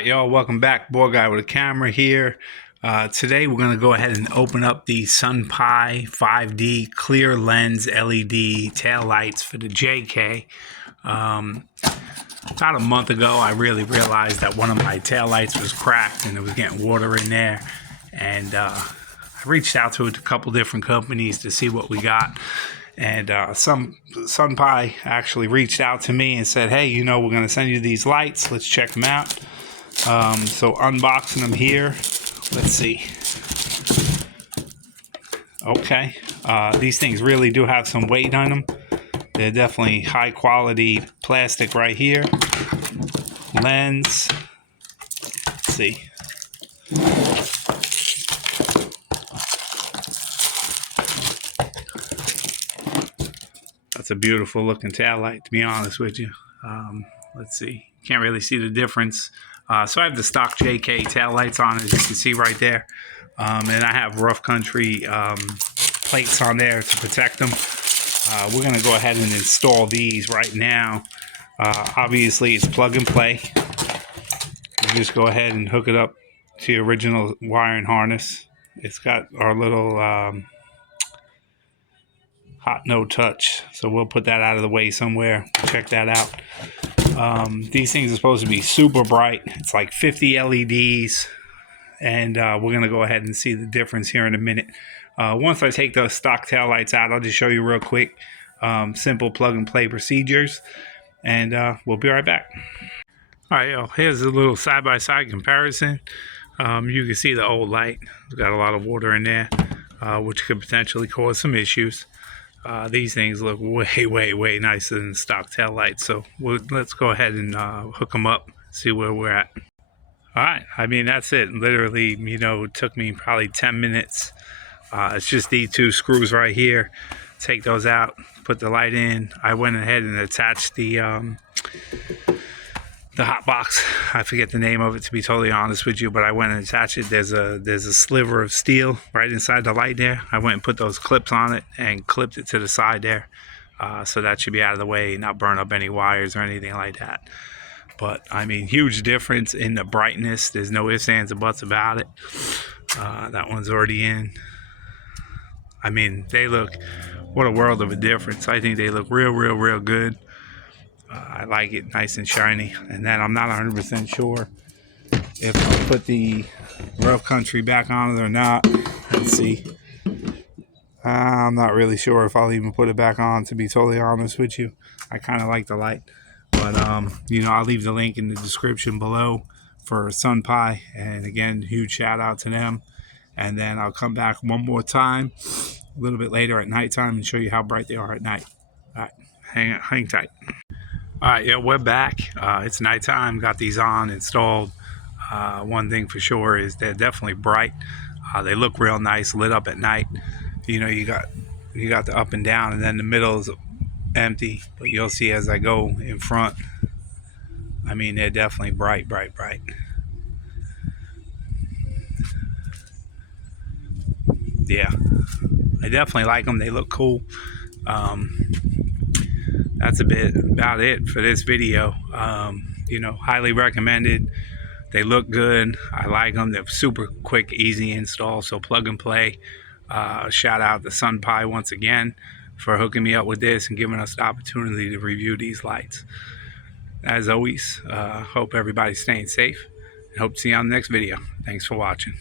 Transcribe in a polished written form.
Alright, y'all, welcome back. Boy Guy with a camera here. Today we're going to go ahead and open up the Sunpie 5D clear lens LED tail lights for the JK. About a month ago I really realized that one of my tail lights was cracked and it was getting water in there, and I reached out to a couple different companies to see what we got. And Sunpie actually reached out to me and said, hey, you know, we're going to send you these lights. Let's check them out. So unboxing them here. Let's see. Okay. These things really do have some weight on them. They're definitely high quality plastic right here. Lens. Let's see. That's a beautiful looking tail light, to be honest with you. Let's see. Can't really see the difference. So I have the stock JK tail lights on, as you can see right there. And I have rough country plates on there to protect them. We're going to go ahead and install these right now. Obviously, it's plug and play. You just go ahead and hook it up to your original wiring harness. It's got our little hot no touch, so we'll put that out of the way somewhere. Check that out. These things are supposed to be super bright. It's like 50 LEDs, and we're going to go ahead and see the difference here in a minute. Once I take those stock tail lights out, I'll just show you real quick simple plug and play procedures, and we'll be right back. All right, y'all, here's a little side-by-side comparison. You can see the old light. It's got a lot of water in there, which could potentially cause some issues. These things look way nicer than stock tail lights, so let's go ahead and hook them up, see where we're at. All right, I mean, that's it. Literally, you know, it took me probably 10 minutes. It's just these two screws right here. Take those out, put the light in. I went ahead and attached the hot box. I forget the name of it, to be totally honest with you, but I went and attached it. There's a sliver of steel right inside the light there. I went and put those clips on it and clipped it to the side there. So that should be out of the way, not burn up any wires or anything like that. But I mean, huge difference in the brightness. There's no ifs, ands, or buts about it. That one's already in. I mean, they look, what a world of a difference. I think they look real good. I like it nice and shiny. And then I'm not 100% sure if I put the rough country back on it or not. Let's see. I'm not really sure if I'll even put it back on, to be totally honest with you. I kind of like the light. But, you know, I'll leave the link in the description below for Sunpie. And again, huge shout out to them. And then I'll come back one more time a little bit later at nighttime and show you how bright they are at night. All right, hang tight. All right, yeah, we're back. It's nighttime. Got these on, installed. One thing for sure is they're definitely bright. They look real nice, lit up at night. You know, you got the up and down, and then the middle is empty. But you'll see as I go in front. I mean, they're definitely bright. Yeah, I definitely like them. They look cool. That's about it for this video. You know, highly recommended. They look good. I like them. They're super quick, easy install, so plug and play. Shout out to Sunpie once again for hooking me up with this and giving us the opportunity to review these lights. As always, hope everybody's staying safe, and hope to see you on the next video. Thanks for watching.